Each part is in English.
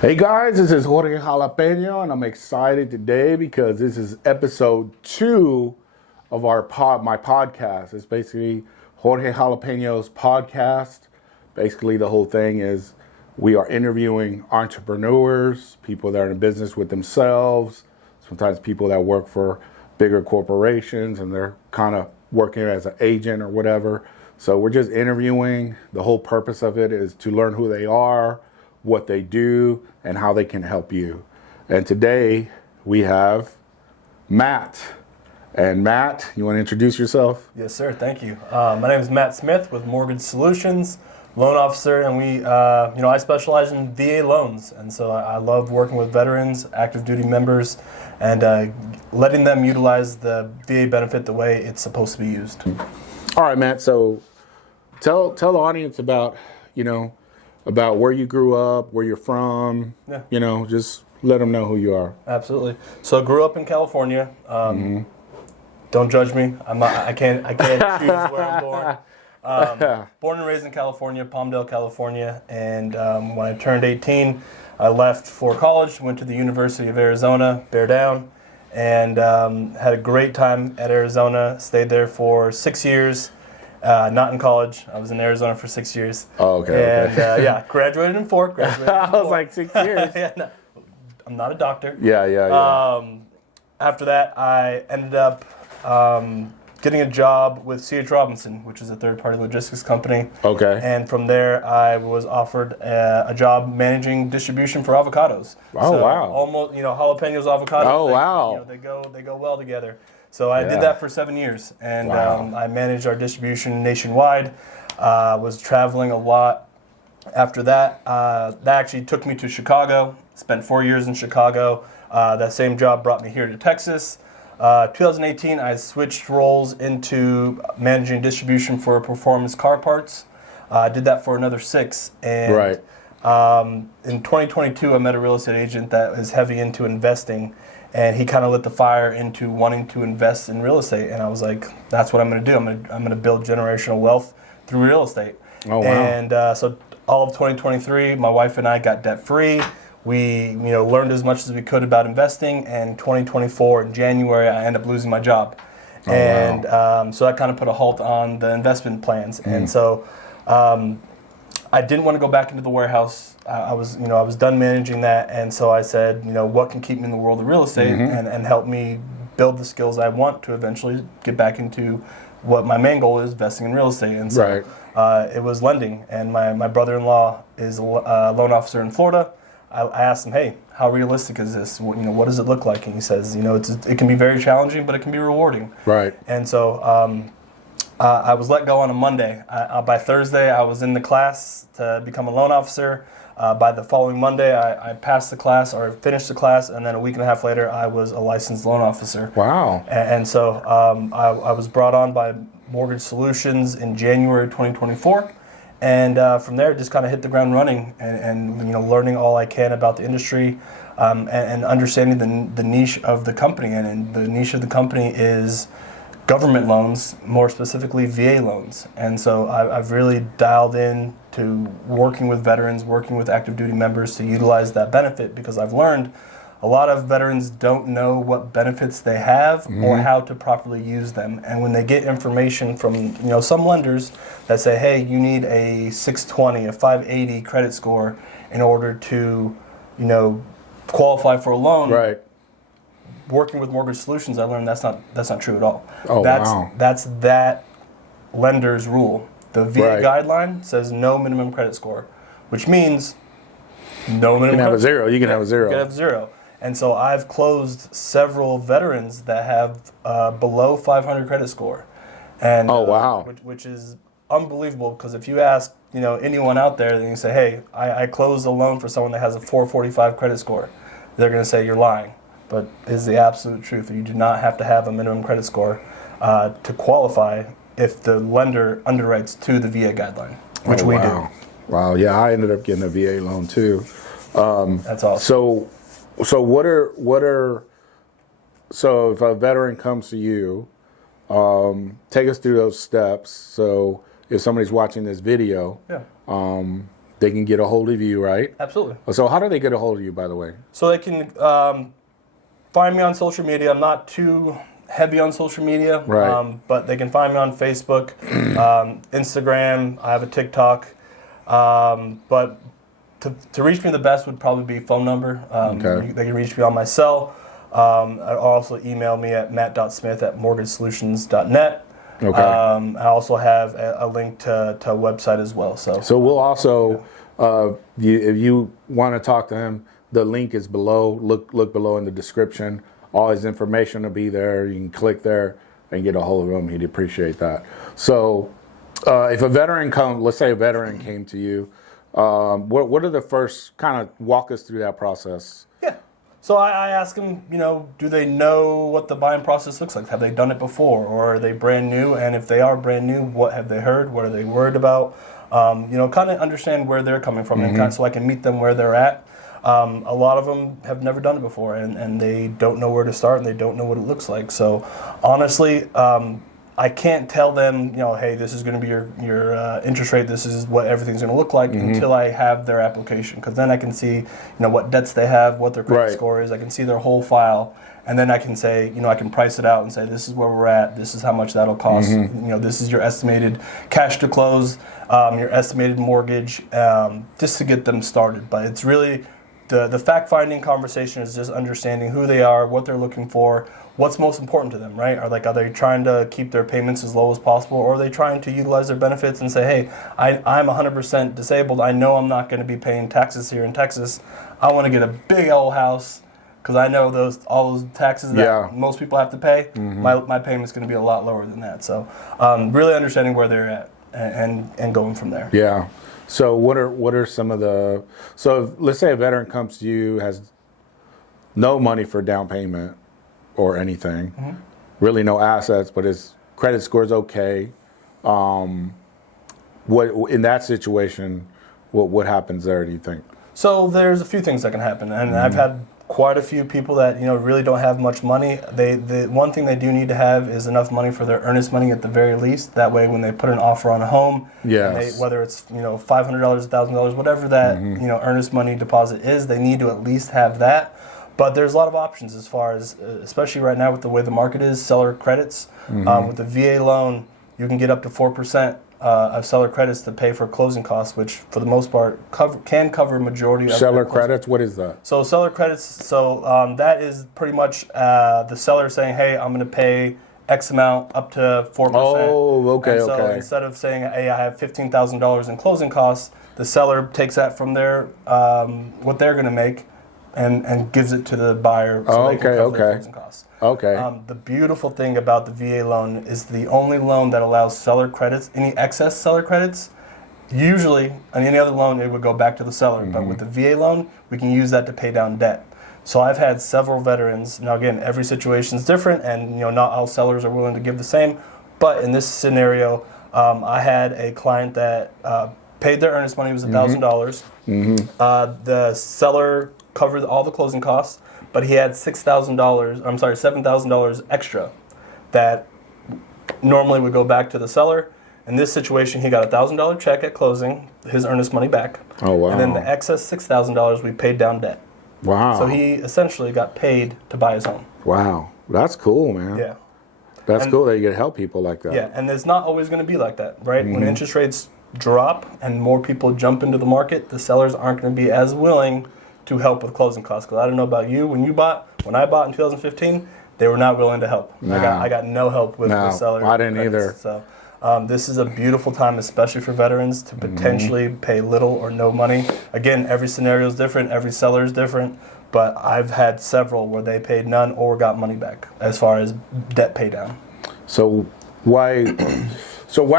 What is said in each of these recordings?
Hey guys, this is Jorge Jalapeno, and I'm excited today because this is episode 2 of my podcast. It's basically Jorge Jalapeno's podcast. Basically, the whole thing is we are interviewing entrepreneurs, people that are in business with themselves, sometimes people that work for bigger corporations and they're kind of working as an agent or whatever. So we're just interviewing. The whole purpose of it is to learn who they are, what they do, and how they can help you. And today we have Matt. And Matt, you want to introduce yourself? Yes, sir. Thank you. My name is Matt Smith with Mortgage Solutions, loan officer, and I specialize in VA loans. And so I love working with veterans, active duty members, and letting them utilize the VA benefit the way it's supposed to be used. All right, Matt. So tell the audience about where you grew up, where you're from. Yeah. Just let them know who you are. Absolutely. So I grew up in California. Don't judge me. I can't choose where I'm born. Born and raised in California, Palmdale, California. And when I turned 18, I left for college, went to the University of Arizona, Bear Down, and had a great time at Arizona. Stayed there for 6 years. Not in college. I was in Arizona for 6 years. Oh, okay. And graduated in 4. I was like 6 years. Yeah, no, I'm not a doctor. Yeah. After that, I ended up getting a job with C.H. Robinson, which is a third-party logistics company. Okay. And from there, I was offered a job managing distribution for avocados. Oh, so wow. Almost, jalapenos, avocados. Oh, wow. They go well together. So I did that for 7 years, and wow. I managed our distribution nationwide. Was traveling a lot. After that, that actually took me to Chicago. Spent 4 years in Chicago. That same job brought me here to Texas. 2018, I switched roles into managing distribution for performance car parts. I did that for another 6. And right. In 2022, I met a real estate agent that is heavy into investing. And he kind of lit the fire into wanting to invest in real estate, and I was like, "That's what I'm going to do. I'm going to build generational wealth through real estate." Oh, wow. And so all of 2023, my wife and I got debt free. We learned as much as we could about investing. And 2024 in January, I ended up losing my job, wow. So that kind of put a halt on the investment plans. And so I didn't want to go back into the warehouse. I was done managing that, and so I said, what can keep me in the world of real estate and help me build the skills I want to eventually get back into what my main goal is, investing in real estate. And so it was lending, and my brother-in-law is a loan officer in Florida. I asked him, hey, how realistic is this? What does it look like? And he says, it can be very challenging, but it can be rewarding. Right. And so I was let go on a Monday. By Thursday, I was in the class to become a loan officer. By the following Monday, I passed the class or finished the class, and then a week and a half later, I was a licensed loan officer. Wow. And so I was brought on by Mortgage Solutions in January 2024. And from there, just kind of hit the ground running and learning all I can about the industry and understanding the niche of the company. And the niche of the company is government loans, more specifically VA loans. And so I've really dialed in to working with veterans, working with active duty members to utilize that benefit, because I've learned a lot of veterans don't know what benefits they have or how to properly use them. And when they get information from some lenders that say, hey, you need a 620, a 580 credit score in order to qualify for a loan. Right. Working with Mortgage Solutions, I learned that's not true at all. Oh, wow. That's that lender's rule. The VA guideline says no minimum credit score, which means no minimum. You can have a zero. You can have a zero. You can have 0. And so I've closed several veterans that have below 500 credit score, and wow, which is unbelievable. Because if you ask anyone out there, and you say, hey, I closed a loan for someone that has a 445 credit score, they're going to say you're lying. But it's the absolute truth. You do not have to have a minimum credit score to qualify if the lender underwrites to the VA guideline, which we do. Wow, yeah, I ended up getting a VA loan too. That's awesome. So what are so if a veteran comes to you, take us through those steps. So if somebody's watching this video, they can get a hold of you, right? Absolutely. So how do they get a hold of you, by the way? So they can find me on social media. I'm not too heavy on social media, Right. but they can find me on Facebook, Instagram. I have a TikTok. But to reach me the best would probably be phone number. Okay. They can reach me on my cell. Also email me at matt.smith@mortgagesolutions.net. Okay. I also have a link to a website as well. So we'll also, if you want to talk to him, the link is below. Look below in the description. All his information will be there. You can click there and get a hold of him. He'd appreciate that. So if a veteran let's say a veteran came to you, what are the first, kind of walk us through that process? Yeah. So I ask them, do they know what the buying process looks like? Have they done it before, or are they brand new? And if they are brand new, what have they heard? What are they worried about? Kind of understand where they're coming from, and so I can meet them where they're at. A lot of them have never done it before, and they don't know where to start, and they don't know what it looks like. So honestly, I can't tell them, hey, this is going to be your interest rate. This is what everything's going to look like until I have their application, because then I can see, what debts they have, what their credit score is. I can see their whole file, and then I can say, I can price it out and say, this is where we're at. This is how much that'll cost. This is your estimated cash to close, your estimated mortgage, just to get them started. But it's really the fact-finding conversation is just understanding who they are, what they're looking for, what's most important to them, right? Are they trying to keep their payments as low as possible, or are they trying to utilize their benefits and say, hey, I'm 100% disabled. I know I'm not going to be paying taxes here in Texas. I want to get a big old house because I know all those taxes that most people have to pay. My payment's going to be a lot lower than that. So really understanding where they're at and going from there. Yeah. So what are some of the, so let's say a veteran comes to you, has no money for down payment or anything, really no assets, but his credit score is okay. What in that situation, what happens there, do you think? So there's a few things that can happen, and I've had quite a few people that really don't have much money. The one thing they do need to have is enough money for their earnest money at the very least. That way, when they put an offer on a home, whether it's $500, $1,000, whatever that earnest money deposit is, they need to at least have that. But there's a lot of options as far as, especially right now with the way the market is, seller credits. With the VA loan, you can get up to 4% of seller credits to pay for closing costs, which for the most part can cover a majority of seller credits. What is that? So seller credits, that is pretty much the seller saying, hey, I'm going to pay X amount up to 4%. Oh, okay, and so okay. instead of saying, hey, I have $15,000 in closing costs, the seller takes that from their what they're going to make and gives it to the buyer so they can cover their closing costs. Okay. The beautiful thing about the VA loan is the only loan that allows seller credits, any excess seller credits. Usually, on any other loan, it would go back to the seller. But with the VA loan, we can use that to pay down debt. So I've had several veterans. Now, again, every situation is different, and not all sellers are willing to give the same. But in this scenario, I had a client that paid their earnest money, was $1,000. The seller covered all the closing costs, but he had $7,000 extra that normally would go back to the seller. In this situation, he got a $1,000 check at closing, his earnest money back. Oh, wow. And then the excess $6,000 we paid down debt. Wow. So he essentially got paid to buy his home. Wow. That's cool, man. Yeah. That's cool that you can help people like that. Yeah, and it's not always going to be like that, right? When interest rates drop and more people jump into the market, the sellers aren't going to be as willing to help with closing costs. Because I don't know about you, when I bought in 2015, they were not willing to help. No. I got no help with the sellers. I didn't either. So this is a beautiful time, especially for veterans, to potentially pay little or no money. Again, every scenario is different, every seller is different, but I've had several where they paid none or got money back as far as debt pay down. So why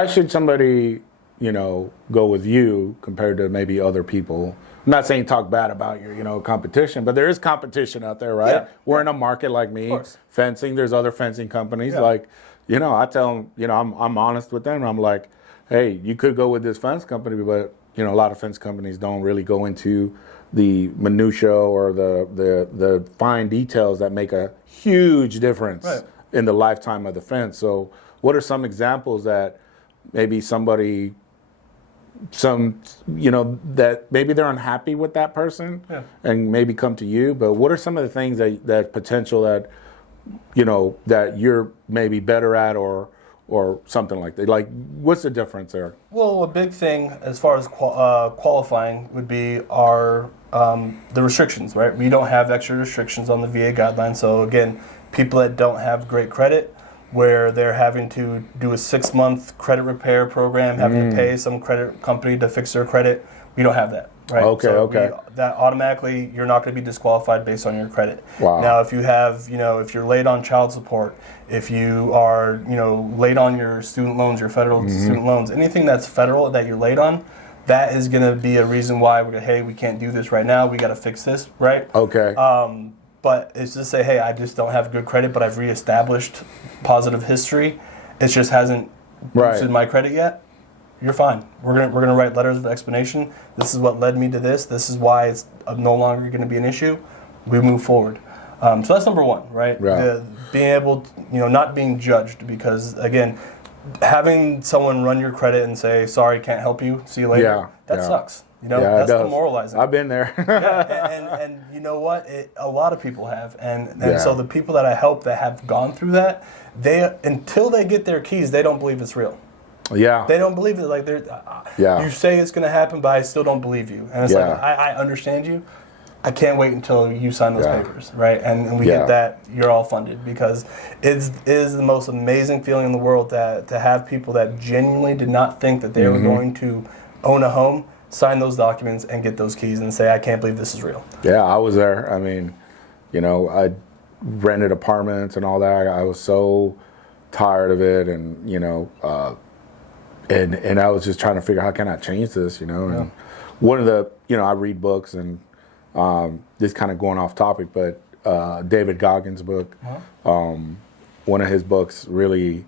should somebody, go with you compared to maybe other people? I'm not saying talk bad about your, competition, but there is competition out there, right? Yeah. We're in a market like me, fencing. There's other fencing companies. Yeah. Like, I tell them, I'm honest with them. I'm like, hey, you could go with this fence company, but a lot of fence companies don't really go into the minutia or the fine details that make a huge difference in the lifetime of the fence. So, what are some examples that maybe somebody some, that maybe they're unhappy with that person, and maybe come to you. But what are some of the things that potential that, that you're maybe better at, or something like that? Like, what's the difference there? Well, a big thing as far as qualifying would be our the restrictions, right? We don't have extra restrictions on the VA guidelines. So again, people that don't have great credit, where they're having to do a 6-month credit repair program, having to pay some credit company to fix their credit, we don't have that. Right. Okay. That automatically, you're not going to be disqualified based on your credit. Wow. Now, if you have, if you're late on child support, if you are, late on your student loans, your federal student loans, anything that's federal that you're late on, that is going to be a reason why we're going, hey, we can't do this right now. We got to fix this, right? Okay. But it's just say, hey, I just don't have good credit, but I've reestablished positive history. It just hasn't boosted my credit yet. You're fine. We're gonna write letters of explanation. This is what led me to this. This is why it's no longer going to be an issue. We move forward. So that's number one, right? Being able to, not being judged, because again, having someone run your credit and say, sorry, can't help you, see you later, that sucks. That's demoralizing. I've been there. and you know what? A lot of people have. And so the people that I help that have gone through that, until they get their keys, they don't believe it's real. Yeah. They don't believe it. Like, you say it's going to happen, but I still don't believe you. And it's like, I understand you. I can't wait until you sign those papers, right? And we get that, you're all funded, because it is the most amazing feeling in the world to have people that genuinely did not think that they were going to own a home, sign those documents and get those keys and say, I can't believe this is real. Yeah, I was there. I mean, I rented apartments and all that. I was so tired of it, and and I was just trying to figure out, how can I change this, And one of the, I read books, and this kind of going off topic, but David Goggins' book, one of his books really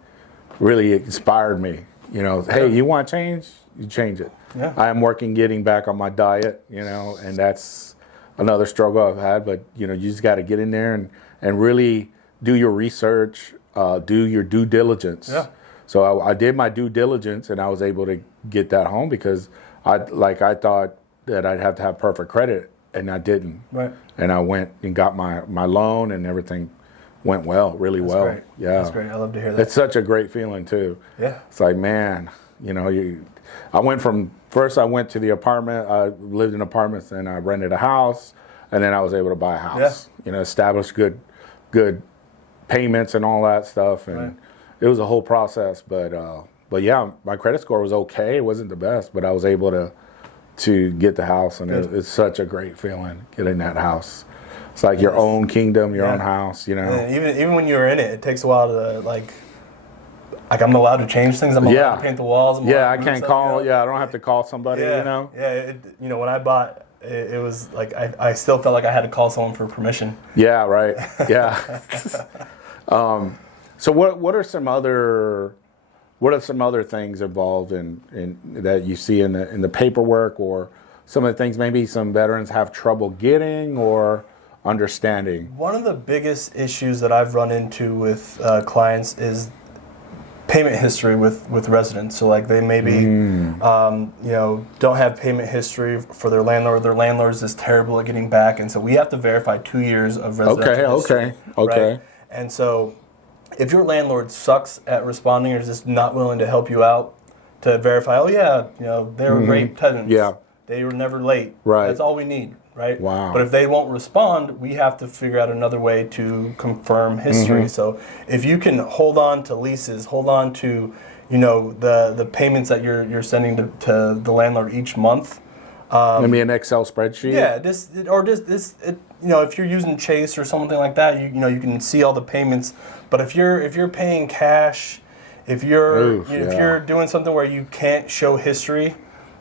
inspired me. Hey, you want change? You change it. Yeah. I am getting back on my diet, and that's another struggle I've had. But you just got to get in there and really do your research, do your due diligence. Yeah. So I did my due diligence, and I was able to get that home, because I thought that I'd have to have perfect credit, and I didn't. Right. And I went and got my loan, and everything went really well. Great. Yeah. That's great. I love to hear that. It's such a great feeling too. Yeah. It's like, man, I went from, first I went to the apartment, I lived in apartments, and I rented a house, and then I was able to buy a house. Yeah. Establish good payments and all that stuff, and it was a whole process. But yeah, my credit score was okay. It wasn't the best, but I was able to get the house, and it's such a great feeling getting that house. It's like your own kingdom, your own house, And even when you're in it, it takes a while to like I'm allowed to change things. I'm allowed to paint the walls. I can't call. I don't have to call somebody. Yeah. When I bought, it was like I still felt like I had to call someone for permission. Yeah. Right. Yeah. So what are some other things involved in that you see in the paperwork, or some of the things maybe some veterans have trouble getting or understanding? One of the biggest issues that I've run into with clients is payment history with residents. So like they maybe don't have payment history for their landlord. Their landlord is just terrible at getting back, and so we have to verify 2 years of residential history. Okay. Right? And so if your landlord sucks at responding, or is just not willing to help you out to verify, they were great tenants. Yeah. They were never late. Right. That's all we need. Right? Wow. But if they won't respond, we have to figure out another way to confirm history. So if you can hold on to leases, hold on to, the payments that you're sending to the landlord each month. Maybe an Excel spreadsheet. Yeah, if you're using Chase or something like that, you can see all the payments. But if you're paying cash, if you're doing something where you can't show history,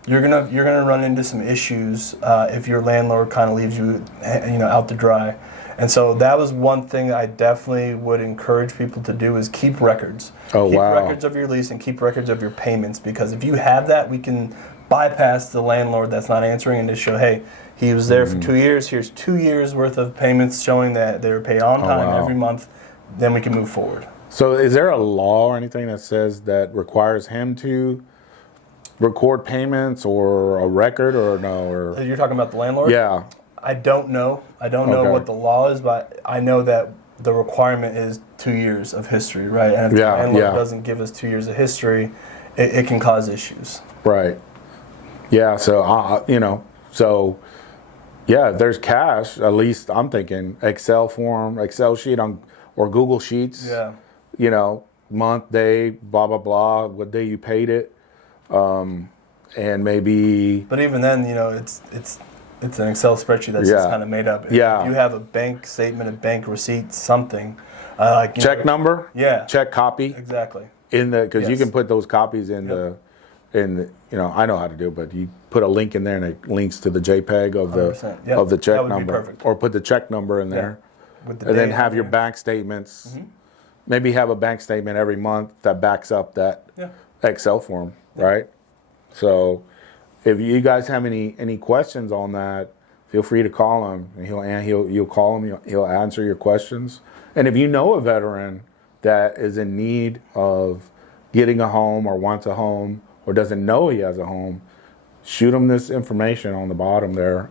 you're gonna run into some issues if your landlord kind of leaves you out to dry. And so that was one thing I definitely would encourage people to do, is keep records. Keep records of your lease and keep records of your payments, because if you have that, we can bypass the landlord that's not answering and just show, hey, he was there for 2 years. Here's 2 years worth of payments showing that they were paid on time every month. Then we can move forward. So is there a law or anything that says that requires him to record payments or a record or no? Or You're talking about the landlord? yeah. I don't know. I don't know Okay. what the law is, but I know that the requirement is 2 years of history, right? And if the landlord doesn't give us 2 years of history, it can cause issues. Right. Yeah. So so yeah, if there's cash, at least I'm thinking Excel sheet or Google Sheets. Yeah. Month, day, blah blah blah, what day you paid it, and maybe. But even then, it's an Excel spreadsheet that's just kind of made up. If you have a bank statement, a bank receipt, something like check number. Yeah. Check copy. Exactly. Because you can put those copies in the I know how to do it, but you put a link in there and it links to the JPEG of the check that would number, be perfect. or put the check number in there, With the and then date have on your there. bank statements. Maybe have a bank statement every month that backs up that Excel form, right? So, if you guys have any questions on that, feel free to call him, and you'll call him. He'll answer your questions. And if you know a veteran that is in need of getting a home or wants a home or doesn't know he has a home, shoot him this information on the bottom there.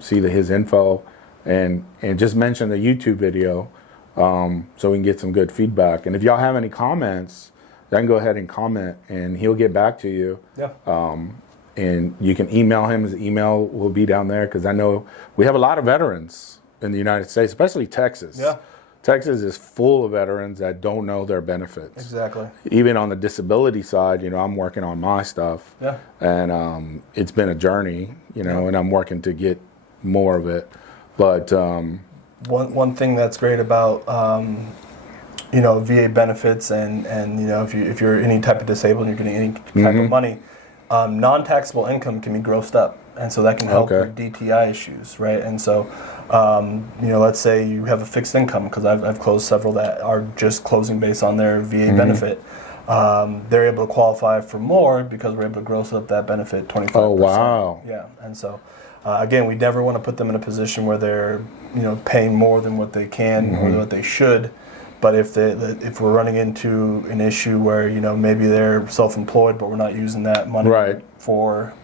See his info, and just mention the YouTube video. So we can get some good feedback. And if y'all have any comments, then go ahead and comment, and he'll get back to you. Yeah. And you can email him. His email will be down there, because I know we have a lot of veterans in the United States, especially Texas. Yeah. Texas is full of veterans that don't know their benefits. Exactly. Even on the disability side, I'm working on my stuff. Yeah. And it's been a journey, and I'm working to get more of it. But one thing that's great about VA benefits and if you're any type of disabled and you're getting any type of money, non-taxable income can be grossed up, and so that can help with DTI issues, right? And so let's say you have a fixed income, because I've closed several that are just closing based on their VA benefit. They're able to qualify for more because we're able to gross up that benefit 25%. Oh, wow. Yeah, and so again, we never want to put them in a position where they're paying more than what they can or what they should. But if we're running into an issue where maybe they're self-employed, but we're not using that money for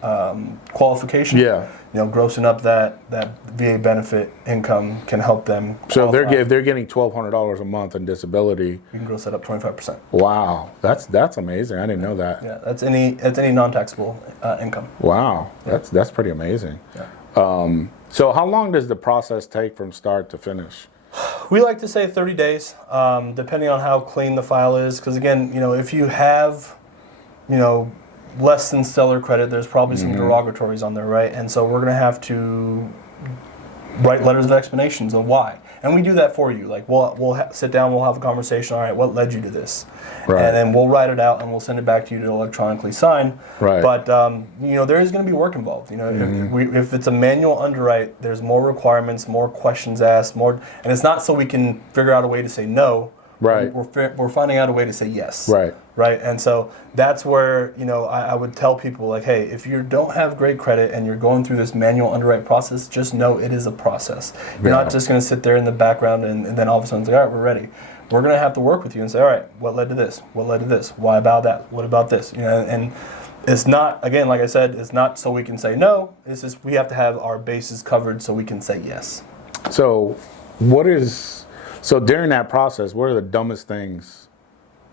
qualification, grossing up that VA benefit income can help them qualify. So if they're getting $1,200 a month in disability, you can gross that up 25%. Wow, that's amazing. I didn't know that. Yeah, that's any non-taxable income. Wow, that's pretty amazing. Yeah. So how long does the process take from start to finish? We like to say 30 days, depending on how clean the file is. Because again, if you have, less than stellar credit, there's probably some derogatories on there, right? And so we're going to have to write letters of explanations of why. And we do that for you. Like we'll sit down, we'll have a conversation. All right, what led you to this? Right. And then we'll write it out and we'll send it back to you to electronically sign. Right. But there is going to be work involved. If it's a manual underwrite, there's more requirements, more questions asked, and it's not so we can figure out a way to say no. Right. We're finding out a way to say yes. Right. Right. And so that's where, I would tell people, like, hey, if you don't have great credit and you're going through this manual underwrite process, just know it is a process. You're not just going to sit there in the background and then all of a sudden say, all right, we're ready. We're going to have to work with you and say, all right, what led to this? What led to this? Why about that? What about this? And it's not, again, like I said, it's not so we can say no. It's just we have to have our bases covered so we can say yes. So during that process, what are the dumbest things?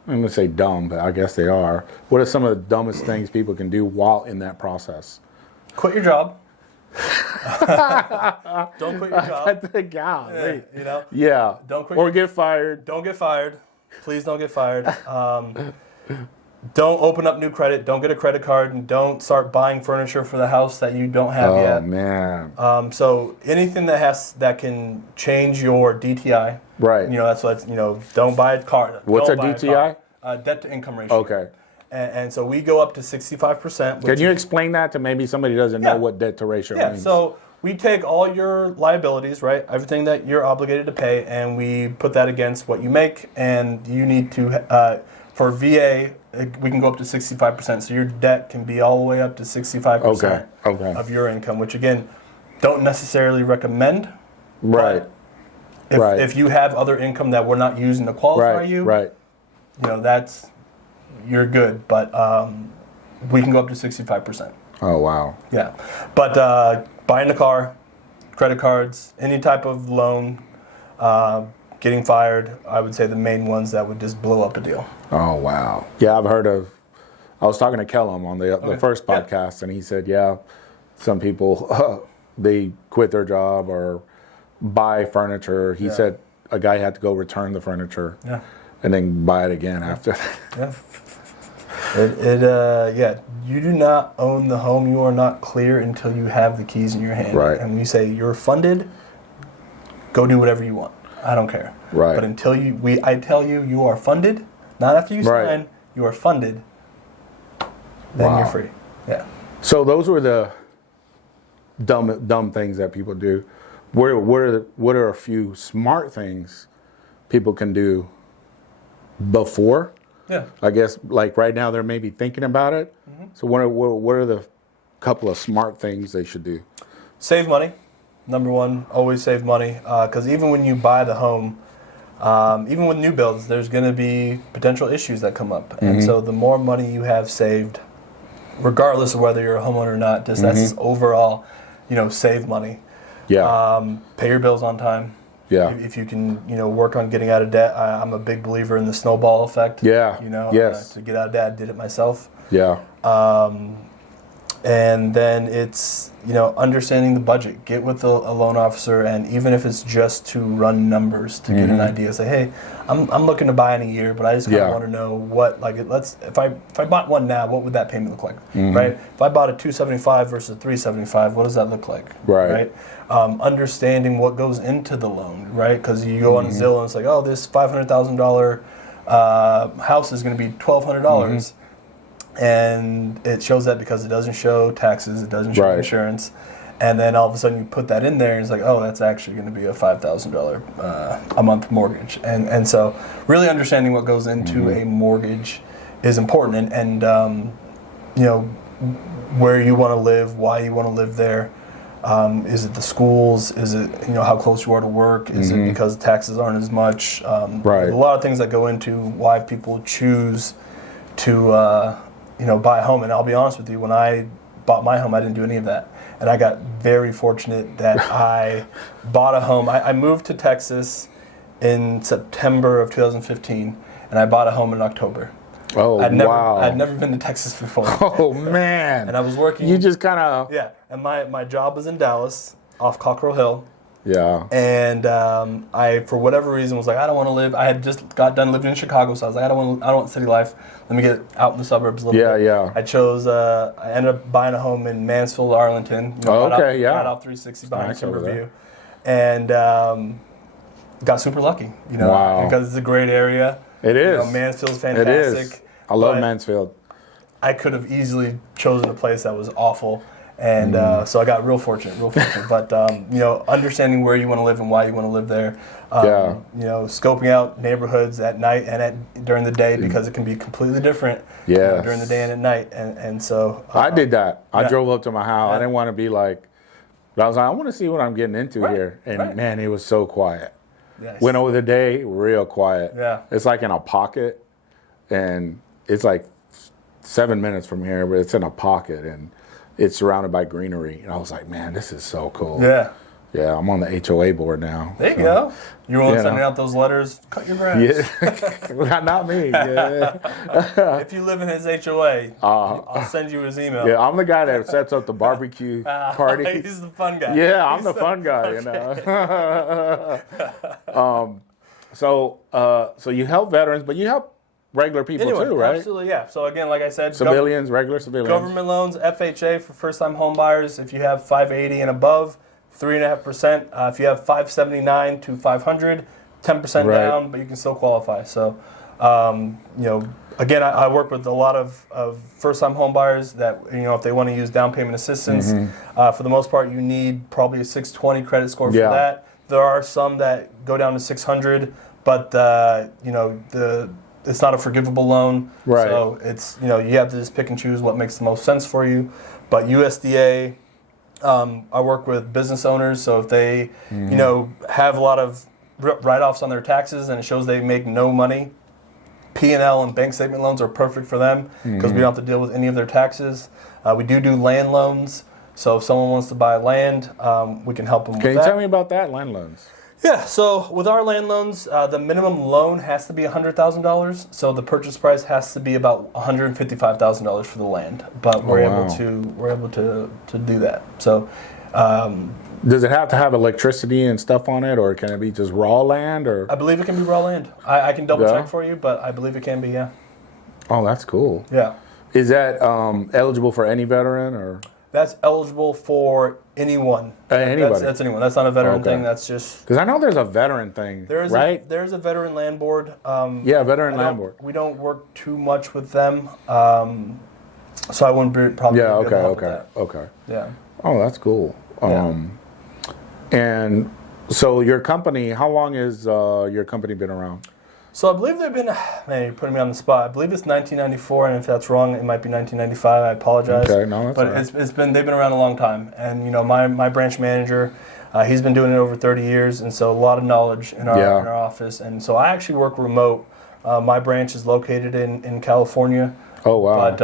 I'm going to say dumb, but I guess they are. What are some of the dumbest things people can do while in that process? Quit your job. Don't quit your job. Yeah. Don't quit. Or get fired. Don't get fired. Please don't get fired. Don't open up new credit. Don't get a credit card, and don't start buying furniture for the house that you don't have yet. Oh man. So anything that can change your DTI. Right. Don't buy a car. What's a DTI? Debt to income ratio. Okay. And so we go up to 65%. Can you explain that to maybe somebody who doesn't know what debt to ratio means? Yeah. So we take all your liabilities, right? Everything that you're obligated to pay, and we put that against what you make, and you need to for VA. We can go up to 65%. So your debt can be all the way up to 65% of your income, which again, don't necessarily recommend. Right. If you have other income that we're not using to qualify you, right. you're good. But we can go up to 65%. Oh, wow. Yeah. But buying a car, credit cards, any type of loan, getting fired, I would say the main ones that would just blow up a deal. Oh, wow. Yeah, I've heard of, I was talking to Kellum on the first podcast, and he said, yeah, some people, they quit their job or buy furniture. He said a guy had to go return the furniture and then buy it again after that. Yeah. You do not own the home. You are not clear until you have the keys in your hand. Right. And when you say you're funded, go do whatever you want. I don't care. Right. But until I tell you you are funded, not after you sign, you are funded, then you're free. Yeah. So those were the dumb things that people do. What are a few smart things people can do before? Yeah. I guess like right now they're maybe thinking about it. Mm-hmm. So what are the couple of smart things they should do? Save money. Number one, always save money. Because even when you buy the home, even with new builds, there's going to be potential issues that come up. And so the more money you have saved, regardless of whether you're a homeowner or not, just that's just overall, save money. Yeah. Pay your bills on time. Yeah. If you can, work on getting out of debt. I'm a big believer in the snowball effect. Yeah. Yes. To get out of debt, I did it myself. Yeah. And then it's, understanding the budget. Get with a loan officer, and even if it's just to run numbers to get an idea, say, hey, I'm looking to buy in a year, but I just kind of want to know what, if I bought one now, what would that payment look like, right? If I bought a 275 versus 375, what does that look like, right? Understanding what goes into the loan, right? Because you go on Zillow and it's like, oh, this $500,000 house is going to be $1,200. And it shows that because it doesn't show taxes, it doesn't show insurance, and then all of a sudden you put that in there, and it's like, oh, that's actually going to be a $5,000 a month mortgage, and so really understanding what goes into a mortgage is important, and where you want to live, why you want to live there. Is it the schools? Is it how close you are to work? Is it because taxes aren't as much? There's a lot of things that go into why people choose to buy a home. And I'll be honest with you, when I bought my home, I didn't do any of that. And I got very fortunate that I bought a home. I moved to Texas in September of 2015, and I bought a home in October. Oh, wow. I'd never been to Texas before. Oh, man. And I was working. You just kind of... Yeah. And my job was in Dallas, off Cockrell Hill. Yeah. And I, for whatever reason, was like, I don't want to live. I had just got done living in Chicago, so I was like, I don't want city life. Let me get out in the suburbs a little bit. Yeah. I chose. I ended up buying a home in Mansfield, Arlington. Right off 360 behind Timberview, and got super lucky. Because it's a great area. It is. Mansfield's fantastic. It is. I love Mansfield. I could have easily chosen a place that was awful. And so I got real fortunate. But, understanding where you want to live and why you want to live there. Scoping out neighborhoods at night and during the day, because it can be completely different during the day and at night. And so... I did that. I drove up to my house. I didn't want to be like... But I was like, I want to see what I'm getting into here. And, man, it was so quiet. Yes. Went over the day, real quiet. Yeah. It's like in a pocket. And it's like 7 minutes from here, but it's in a pocket. And... it's surrounded by greenery. And I was like, man, this is so cool. Yeah. Yeah, I'm on the HOA board now. There you go. You're only sending out those letters, cut your grass. Yeah. Not me. Yeah. If you live in his HOA, I'll send you his email. Yeah, I'm the guy that sets up the barbecue party. He's the fun guy. Yeah, I'm the fun guy, So you help veterans, but you help regular people too, right? Absolutely, yeah. So again, like I said, regular civilians. Government loans, FHA for first-time home buyers. If you have 580 and above, 3.5%. If you have 579 to 500, 10% down, but you can still qualify. So, again, I work with a lot of first-time home buyers that, if they want to use down payment assistance, for the most part, you need probably a 620 credit score for that. There are some that go down to 600, but it's not a forgivable loan, so it's you have to just pick and choose what makes the most sense for you. But USDA, I work with business owners, so if they have a lot of write-offs on their taxes and it shows they make no money, P&L and bank statement loans are perfect for them because we don't have to deal with any of their taxes. We do land loans. So if someone wants to buy land, we can help them with that. Can you tell me about that, land loans? Yeah, so with our land loans, the minimum loan has to be $100,000. So the purchase price has to be about $155,000 for the land. But we're able to do that. So does it have to have electricity and stuff on it, or can it be just raw land? Or I believe it can be raw land. I can double check for you, but I believe it can be. Yeah. Oh, that's cool. Yeah. Is that eligible for any veteran, or? That's eligible for anyone. Anybody. That's anyone. That's not a veteran thing. That's just because I know there's a veteran thing, right? There's a veteran land board. Veteran land board. We don't work too much with them, so I wouldn't probably. Yeah. Be able to help with that. Okay. Yeah. Oh, that's cool. And so your company, how long has your company been around? So I believe they've been, man, you're putting me on the spot. I believe it's 1994, and if that's wrong, it might be 1995. I apologize. Okay, no, that's but all right. they've been around a long time. And, you know, my branch manager, he's been doing it over 30 years, and so a lot of knowledge in our office. And so I actually work remote. My branch is located in California. Oh, wow. But,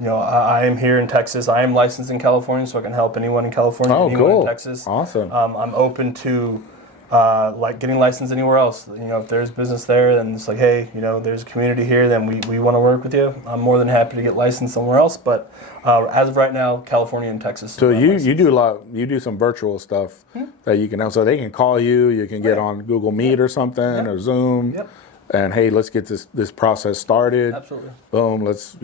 you know, I am here in Texas. I am licensed in California, so I can help anyone in California, anyone in Texas. Awesome. I'm open to like getting licensed anywhere else. You know, if there's business there, then it's like, hey, you know, there's a community here, then we want to work with you. I'm more than happy to get licensed somewhere else. But as of right now, California and Texas. So you do some virtual stuff that you can help. So they can call you. You can get on Google Meet or something or Zoom. Yep. And hey, let's get this process started. Absolutely. Boom. Let's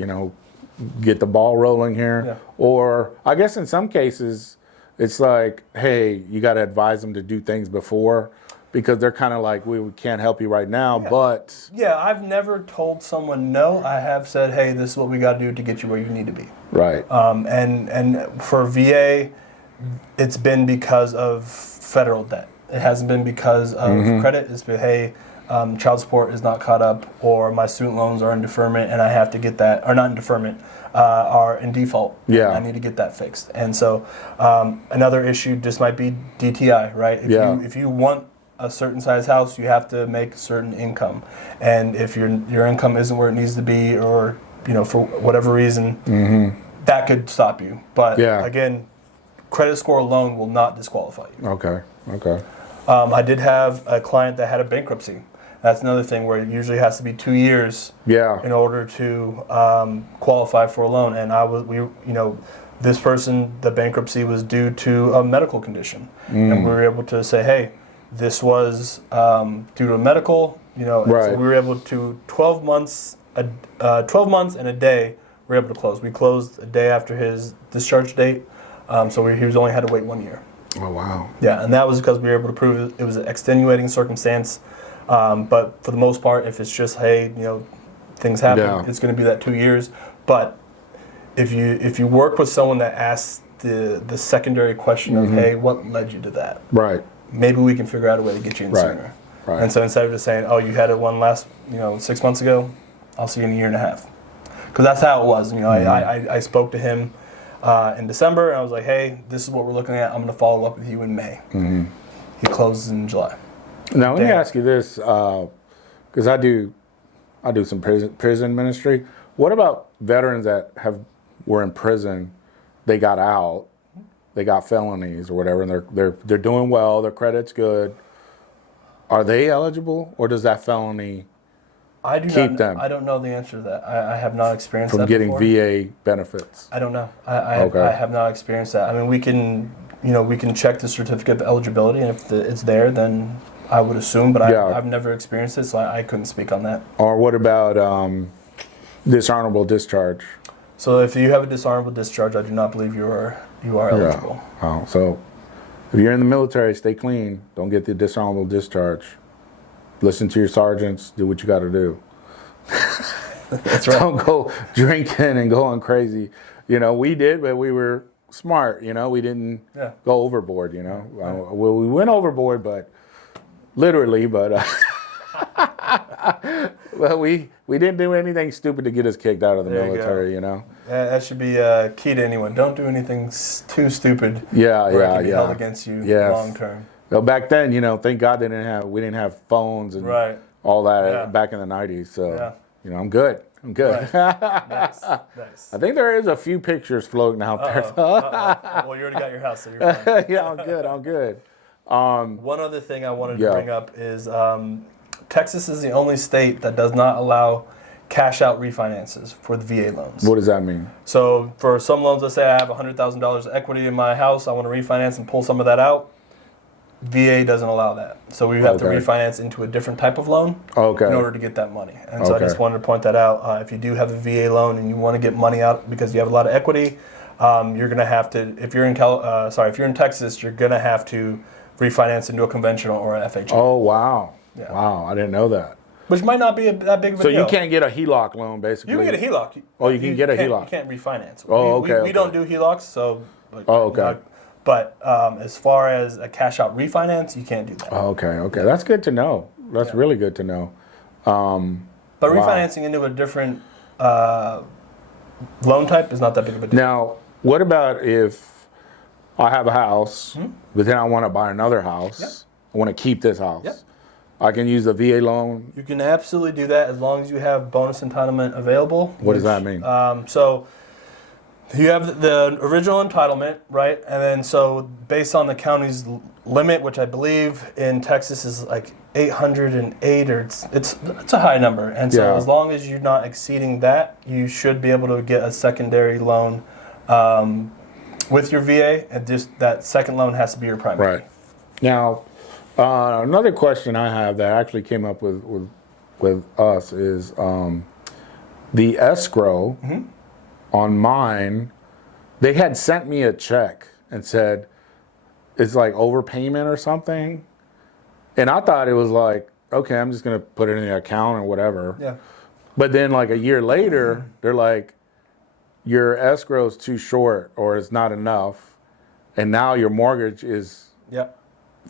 get the ball rolling here. Yeah. Or I guess in some cases, it's like, hey, you got to advise them to do things before, because they're kind of like, we can't help you right now, but... Yeah, I've never told someone no. I have said, hey, this is what we got to do to get you where you need to be. Right. And for VA, it's been because of federal debt. It hasn't been because of credit. It's been, hey, child support is not caught up, or my student loans are in deferment and I have to get that, or not in deferment, are in default. Yeah. I need to get that fixed. And so another issue just might be DTI, right? If you want a certain size house, you have to make a certain income. And if your income isn't where it needs to be, or for whatever reason, that could stop you. But again, credit score alone will not disqualify you. Okay. I did have a client that had a bankruptcy. That's another thing where it usually has to be 2 years in order to qualify for a loan. And this person, the bankruptcy was due to a medical condition, and we were able to say, hey, this was due to a medical, and so we were able to 12 months and a day we were able to close. We closed a day after his discharge date, so he was only had to wait 1 year. Oh, wow. Yeah, and that was because we were able to prove it was an extenuating circumstance. But for the most part, if it's just, hey, things happen, it's going to be that 2 years. But if you work with someone that asks the secondary question of, hey, what led you to that? Right. Maybe we can figure out a way to get you in sooner. Right. And so instead of just saying, oh, you had it one last 6 months ago, I'll see you in a year and a half. Because that's how it was. I spoke to him in December, and I was like, hey, this is what we're looking at. I'm going to follow up with you in May. He closes in July. Now let me ask you this, because I do some prison ministry. What about veterans that were in prison, they got out, they got felonies or whatever, and they're doing well, their credit's good. Are they eligible, or does that felony keep them? I don't know the answer to that. I have not experienced from that getting before. VA benefits. I don't know. I have not experienced that. I mean, we can check the certificate of eligibility, and if it's there, then I would assume, but I've never experienced it, so I couldn't speak on that. Or what about dishonorable discharge? So if you have a dishonorable discharge, I do not believe you are eligible. Oh, so if you're in the military, stay clean. Don't get the dishonorable discharge. Listen to your sergeants. Do what you got to do. That's right. Don't go drinking and going crazy. We did, but we were smart. We didn't go overboard. Well, we went overboard, but literally. But well, we didn't do anything stupid to get us kicked out of the military. That should be key to anyone. Don't do anything too stupid. Yeah, where it can be held against you long term. Well, back then, thank God we didn't have phones and all that back in the 90s. So You know, I'm good. I'm good. Nice. I think there is a few pictures floating out there. Well, you already got your house, so you're fine. Yeah, I'm good. I'm good. One other thing I wanted to bring up is Texas is the only state that does not allow cash out refinances for the VA loans. What does that mean? So for some loans, let's say I have $100,000 of equity in my house, I want to refinance and pull some of that out. VA doesn't allow that. So we have to refinance into a different type of loan in order to get that money. And so I just wanted to point that out. If you do have a VA loan and you want to get money out because you have a lot of equity, you're going to have to, if you're in Texas, you're going to have to refinance into a conventional or an FHA. Oh, wow. Yeah. Wow, I didn't know that. Which might not be that big of a deal. So you can't get a HELOC loan, basically? You can get a HELOC. Oh, you can get a HELOC. You can't refinance. Oh, We don't do HELOCs, so... okay. But as far as a cash out refinance, you can't do that. Okay. That's good to know. That's really good to know. But refinancing into a different loan type is not that big of a deal. Now, what about if I have a house, but then I want to buy another house? I want to keep this house. Yep. I can use the VA loan? You can absolutely do that as long as you have bonus entitlement available. What does that mean? So you have the original entitlement, right? And then so based on the county's limit, which I believe in Texas is like 808, or it's a high number. And so as long as you're not exceeding that, you should be able to get a secondary loan with your VA. And just that second loan has to be your primary. Right. Now, another question I have that actually came up with us is the escrow on mine. They had sent me a check and said it's like overpayment or something, and I thought it was like, okay, I'm just gonna put it in the account or whatever. Yeah. But then like a year later, they're like, your escrow is too short or it's not enough, and now your mortgage is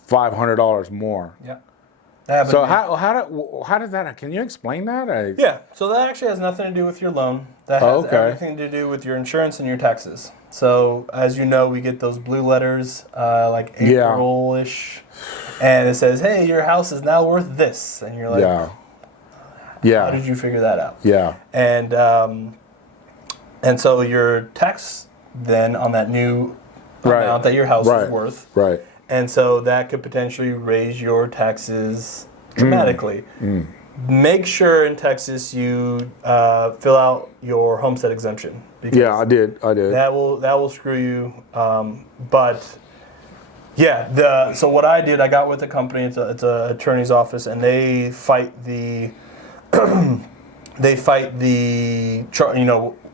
$500 more. Yeah. So how does that? Can you explain that? Yeah. So that actually has nothing to do with your loan. That has everything to do with your insurance and your taxes. So as you know, we get those blue letters like April-ish, and it says, "Hey, your house is now worth this," and you're like, "How did you figure that out?" Yeah. And so your tax then on that new amount that your house is worth. Right. And so that could potentially raise your taxes dramatically. Make sure in Texas you fill out your homestead exemption. Yeah, I did. That will screw you. So what I did, I got with a company. It's an attorney's office, and they fight the the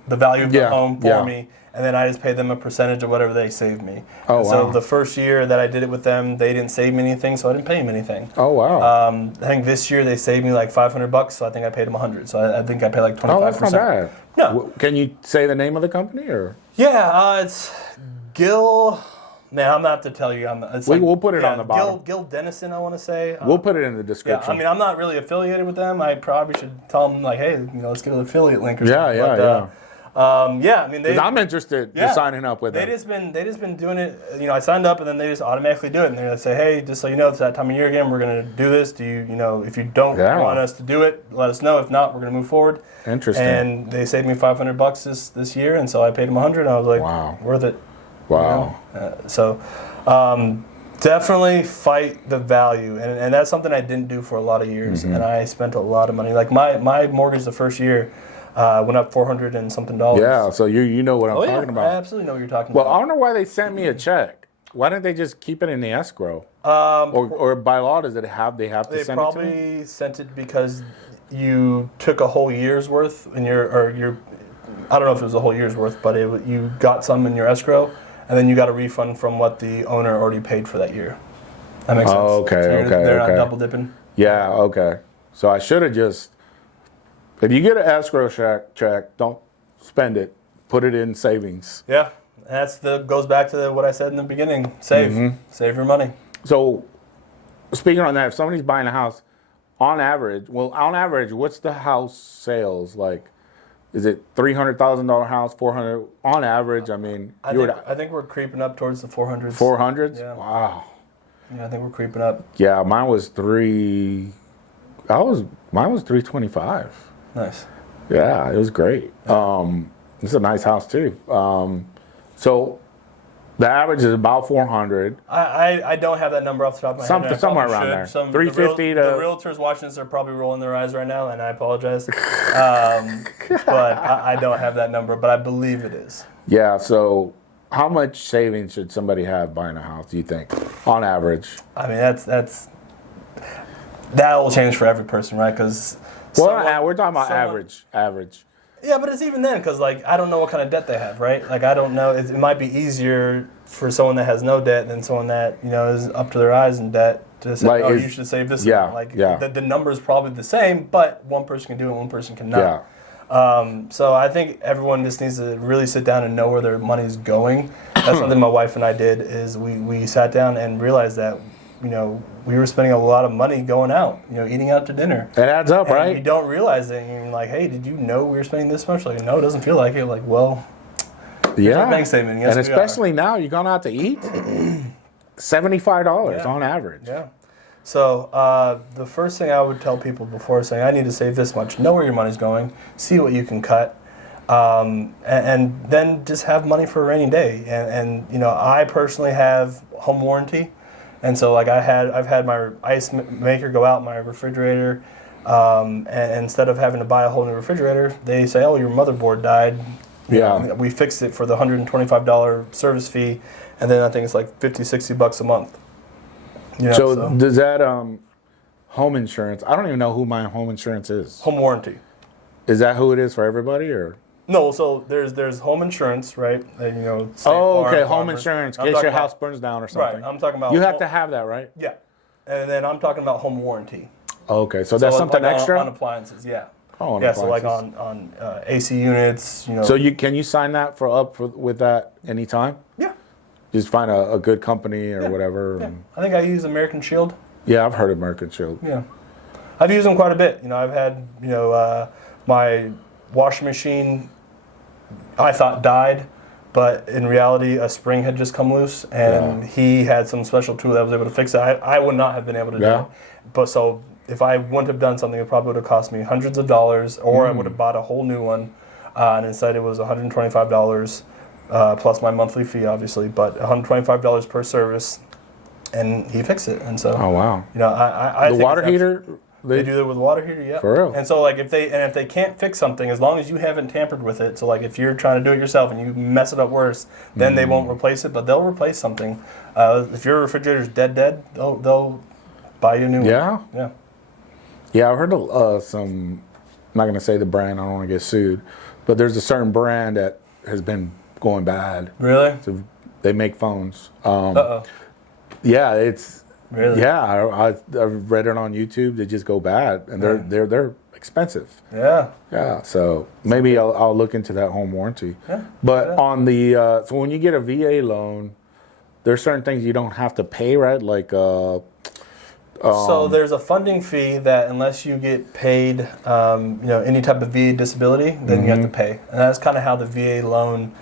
value of the home for me. And then I just paid them a percentage of whatever they saved me. So the first year that I did it with them, they didn't save me anything, so I didn't pay them anything. Oh, wow. I think this year they saved me like $500, so I think I paid them $100. So I think I paid like 25%. Oh, that's not bad. No. Can you say the name of the company or? Yeah, it's Gil. Man, I'm not to tell you. We'll put it on the bottom. Gil Dennison, I want to say. We'll put it in the description. Yeah, I mean, I'm not really affiliated with them. I probably should tell them like, hey, let's get an affiliate link or something. I mean, I'm interested in signing up with them. They just been doing it. I signed up and then they just automatically do it. And they say, hey, just so you know, it's that time of year again. We're going to do this. Do you, if you don't want us to do it, let us know. If not, we're going to move forward. Interesting. And they saved me $500 this year, and so I paid them $100. And I was like, wow, worth it. Wow. Definitely fight the value, and that's something I didn't do for a lot of years, and I spent a lot of money. Like my mortgage the first year. Went up $400 and something. Yeah, so you know what I'm talking about. I absolutely know what you're talking about. Well, I don't know why they sent me a check. Why didn't they just keep it in the escrow? Or by law, they have to send it to me? They probably sent it because you took a whole year's worth in your I don't know if it was a whole year's worth, but you got some in your escrow, and then you got a refund from what the owner already paid for that year. That makes sense. Okay, so they're not double dipping. Yeah, okay. So I should have just. If you get an escrow check, don't spend it. Put it in savings. Yeah, goes back to what I said in the beginning. Save your money. So, speaking on that, if somebody's buying a house, on average, what's the house sales like? Is it $300,000 house, $400,000 on average? I mean, I think we're creeping up towards the 400s. 400s? Yeah. Wow. Yeah, I think we're creeping up. Yeah, mine was 325. Nice. Yeah, it was great. It's a nice house too. So the average is about 400. I don't have that number off the top of my head. Somewhere around there. 350 the realtors watching this are probably rolling their eyes right now, and I apologize. But I don't have that number, but I believe it is. Yeah. So how much savings should somebody have buying a house, do you think, on average? I mean, that will change for every person, right? Because we're talking about average. Yeah, but it's even then, because like I don't know what kind of debt they have, right? Like I don't know. It might be easier for someone that has no debt than someone that is up to their eyes in debt to say, you should save this. Yeah, amount. The number is probably the same, but one person can do it, one person cannot. Yeah. So I think everyone just needs to really sit down and know where their money is going. That's something my wife and I did. Is we sat down and realized that we were spending a lot of money going out, eating out to dinner. It adds up, and right? You don't realize it. And you're like, hey, did you know we were spending this much? Like, no, it doesn't feel like it. Like, well, here's our bank statement. Yes, and especially now, you're going out to eat, $75 on average. Yeah. So the first thing I would tell people before saying, I need to save this much, know where your money's going, see what you can cut, and then just have money for a rainy day. And I personally have home warranty. And so, like, I've had my ice maker go out, my refrigerator, and instead of having to buy a whole new refrigerator, they say, "Oh, your motherboard died." We fixed it for the $125 service fee, and then I think it's like $50-$60 a month. So does that home insurance? I don't even know who my home insurance is. Home warranty. Is that who it is for everybody, or? No, so there's home insurance, right? Home insurance in case your house burns down or something. Right, I'm talking about. You have to have that, right? Yeah, and then I'm talking about home warranty. Okay, so that's something extra on appliances, yeah. Oh, on appliances. So like on AC units, So can you sign that with that anytime? Yeah. Just find a good company or whatever. Yeah. I think I use American Shield. Yeah, I've heard of American Shield. Yeah, I've used them quite a bit. I've had my washing machine, I thought died, but in reality a spring had just come loose, and he had some special tool that was able to fix it. I would not have been able to do it. But so if I wouldn't have done something, it probably would have cost me hundreds of dollars, or I would have bought a whole new one, and instead it was $125 plus my monthly fee, obviously, but $125 per service, and he fixed it. And so, oh wow, I the think water heater. They do it with water heater, yeah. For real. And so, like, if they can't fix something, as long as you haven't tampered with it, so like if you're trying to do it yourself and you mess it up worse, then they won't replace it, but they'll replace something. If your refrigerator's dead, they'll buy you a new one. Yeah. Yeah, I've heard some. I'm not gonna say the brand. I don't want to get sued, but there's a certain brand that has been going bad. Really? So they make phones. Yeah, it's. Really? Yeah, I've read it on YouTube. They just go bad, and they're expensive. Yeah. Yeah. So maybe I'll look into that home warranty. Yeah. But on the so when you get a VA loan, there's certain things you don't have to pay, right? Like so there's a funding fee that unless you get paid, any type of VA disability, then you have to pay, and that's kind of how the VA loan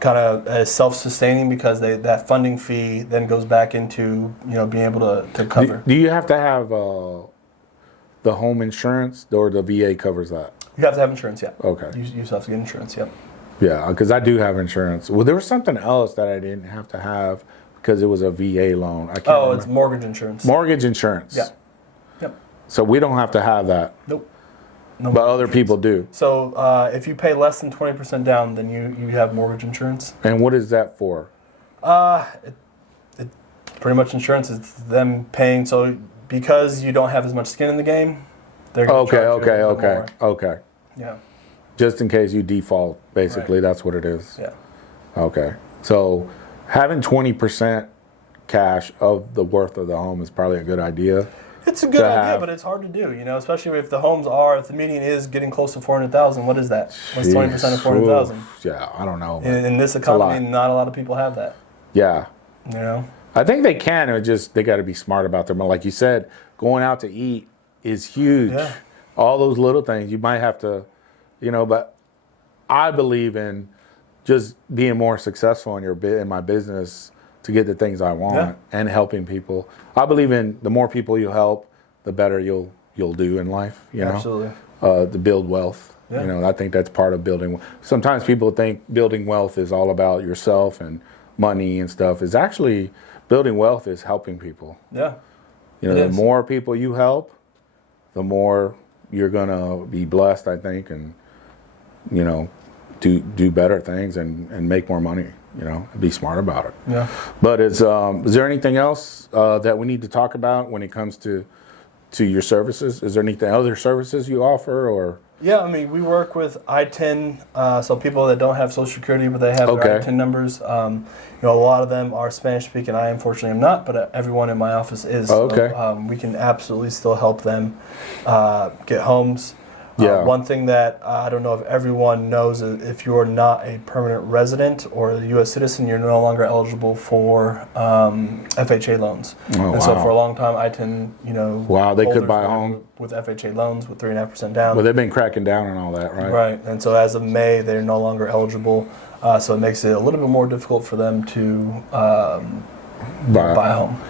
kind of is self-sustaining, because that funding fee then goes back into being able to cover. Do you have to have the home insurance, or the VA covers that? You have to have insurance, yeah. Okay. You have to get insurance, yep. Yeah, because I do have insurance. Well, there was something else that I didn't have to have because it was a VA loan. I can't remember. It's mortgage insurance. Mortgage insurance. Yeah. Yep. So we don't have to have that. Nope. No, but other people do. So if you pay less than 20% down, then you have mortgage insurance. And what is that for? It pretty much insurance is them paying. So because you don't have as much skin in the game, they're going to charge you a little bit more. Okay. Yeah. Just in case you default, basically, that's what it is. Yeah. Okay. So having 20% cash of the worth of the home is probably a good idea. It's a good idea, but it's hard to do, especially if the median is getting close to 400,000. What is that? What's 20% of 400,000? Yeah, I don't know. In this economy, not a lot of people have that. Yeah. I think they can. They got to be smart about their money. Like you said, going out to eat is huge. Yeah. All those little things you might have to, but I believe in just being more successful in my business to get the things I want and helping people. I believe in the more people you help, the better you'll do in life. Absolutely. to build wealth. Yeah. You know, I think that's part of building. Sometimes people think building wealth is all about yourself and money and stuff. It's actually building wealth is helping people. Yeah. You know, It the is. more people you help, the more you're gonna be blessed, I think, and you know, do better things and make more money. You know, be smart about it. Yeah. But is there anything else that we need to talk about when it comes to your services? Is there anything other services you offer or? Yeah, I mean, we work with I-10, so people that don't have Social Security, but they have their I-10 numbers. You know, a lot of them are Spanish-speaking. I, unfortunately, am not, but everyone in my office is. Oh, okay. So, we can absolutely still help them get homes. Yeah. One thing that I don't know if everyone knows is if you're not a permanent resident or a U.S. citizen, you're no longer eligible for FHA loans. Oh, and so wow. for a long time, I-10, you know, Wow, they could holders buy a were home with FHA loans with 3.5% down. Well, they've been cracking down on all that, right? Right, and so as of May, they're no longer eligible, so it makes it a little bit more difficult for them to buy a home.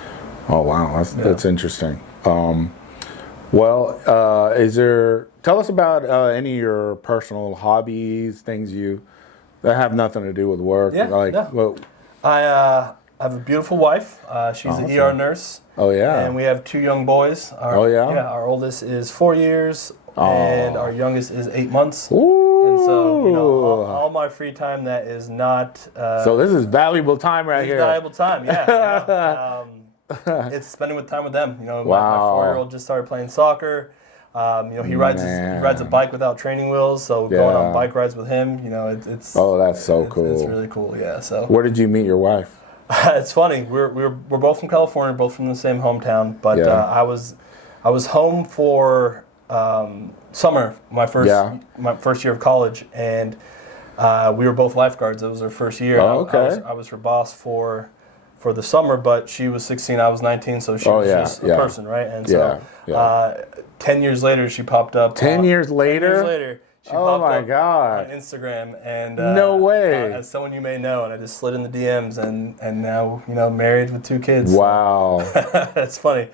Oh, wow, that's interesting. Tell us about any of your personal hobbies, things that have nothing to do with work. Yeah, Well, I have a beautiful wife. She's an ER nurse. Oh, yeah. And we have 2 young boys. Oh, yeah? Yeah, our oldest is 4 years, and our youngest is 8 months. Ooh. And so, you know, all my free time that is not... so this is valuable time right here. Valuable time, yeah. It's spending time with them. You know, my 4-year-old just started playing soccer. You know, he rides a bike without training wheels, so going on bike rides with him, you know, it's that's so cool. It's really cool, yeah. So where did you meet your wife? it's funny. We're both from California, both from the same hometown, but I was home for summer, my first year of college, and we were both lifeguards. It was our first year. Oh, okay. I was her boss for the summer, but she was 16, I was 19, so she was just a person, right? And so 10 years later, she popped up. 10 years later? 10 years later. She popped up on Instagram, and no way. as someone you may know, and I just slid in the DMs, and now, you know, married with 2 kids. Wow. That's funny.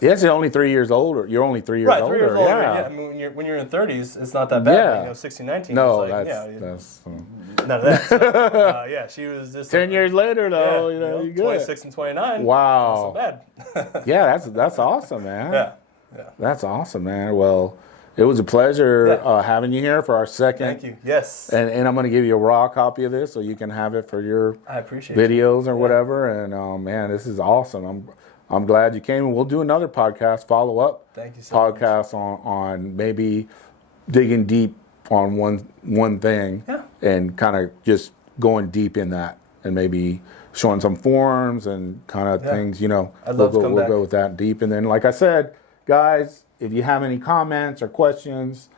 Yes, you're only 3 years older. You're only 3 years older. Right, 3 years older. Yeah. I mean, when you're in 30s, it's not that bad. Yeah. You know, 16, 19. No, it's like, that's none of that. So, yeah, she was just 10 years later, though. You know, you're good. 26 and 29. Wow. Not so bad. Yeah, that's awesome, man. Yeah. That's awesome, man. Well, it was a pleasure having you here for our second. Thank you. Yes. And I'm going to give you a raw copy of this so you can have it for your videos or whatever. And man, this is awesome. I'm glad you came. And we'll do another podcast, follow up. Thank you so much. Podcast on maybe digging deep on one thing and kind of just going deep in that and maybe showing some forms and kind of things, you know. We'll go with that deep. And then, like I said, guys, if you have any comments or questions,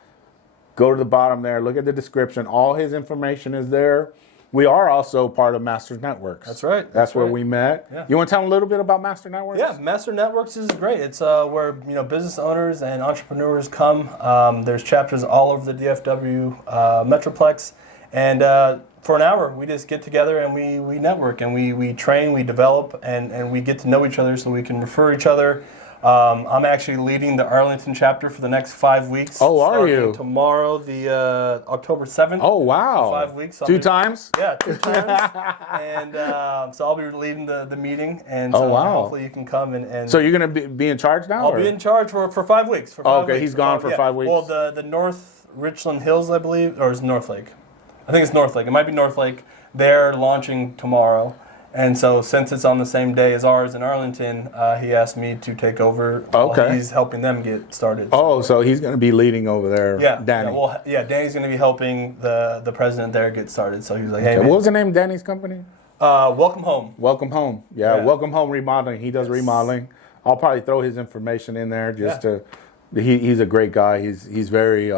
go to the bottom there. Look at the description. All his information is there. We are also part of Master Networks. That's right. That's where we met. Yeah. You want to tell them a little bit about Master Networks? Yeah, Master Networks is great. It's where, you know, business owners and entrepreneurs come. There's chapters all over the DFW Metroplex, and for an hour we just get together and we network and we train, we develop, and we get to know each other so we can refer each other. I'm actually leading the Arlington chapter for the next 5 weeks. Oh, are you? Tomorrow, the October 7th. Oh, wow. 5 weeks. 2 times? Yeah, 2 times. And so I'll be leading the meeting. And so hopefully you can come and So you're going to be in charge now? I'll be in charge for 5 weeks. For 5 weeks. He's gone for 5 weeks. Well, the North Richland Hills, I believe, or is it North Lake? I think it's North Lake. It might be North Lake. They're launching tomorrow. And so since it's on the same day as ours in Arlington, he asked me to take over. Okay. He's helping them get started. Oh, so he's going to be leading over there, Danny. Danny's going to be helping the president there get started. So he was like, hey, man. What was the name of Danny's company? Welcome Home. Welcome Home. Yeah, Welcome Home Remodeling. He does remodeling. I'll probably throw his information in there just to... He's a great guy. He's very...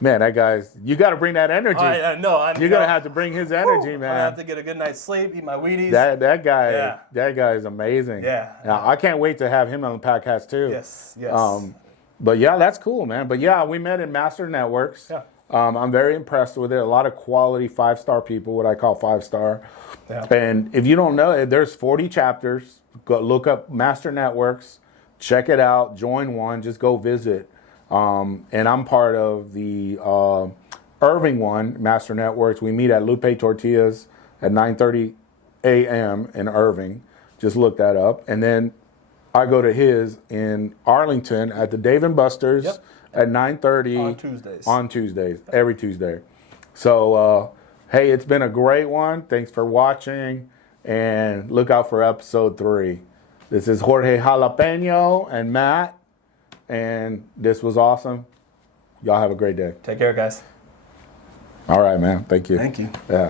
Man, that guy's... You got to bring that energy. You're going to have to bring his energy, man. I have to get a good night's sleep, eat my Wheaties. That guy is amazing. Yeah. Now, I can't wait to have him on the podcast, too. Yes. But yeah, that's cool, man. But yeah, we met in Master Networks. Yeah. I'm very impressed with it. A lot of quality 5-star people, what I call 5-star. Yeah. And if you don't know, there's 40 chapters. Go look up Master Networks. Check it out. Join one. Just go visit. And I'm part of the Irving one, Master Networks. We meet at Lupe Tortillas at 9:30 a.m. in Irving. Just look that up. And then I go to his in Arlington at the Dave & Buster's at 9:30 On Tuesdays. On Tuesdays, every Tuesday. So, hey, it's been a great one. Thanks for watching, and look out for episode 3. This is Jorge Jalapeno and Matt, and this was awesome. Y'all have a great day. Take care, guys. All right, man. Thank you. Thank you. Yeah.